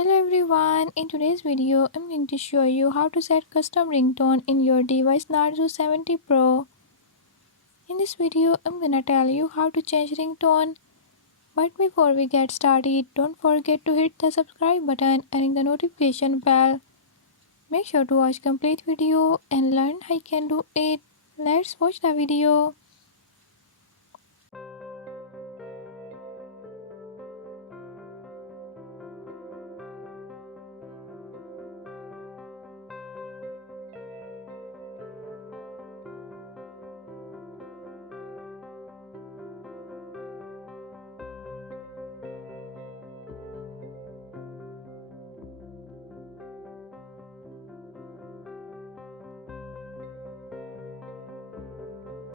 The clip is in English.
Hello everyone, in today's video I'm going to show you how to set custom ringtone in your device Narzo 70 Pro. In this video I'm gonna tell you how to change ringtone. But before we get started, don't forget to hit the subscribe button and ring the notification bell. Make sure to watch complete video and learn how you can do it. Let's watch the video.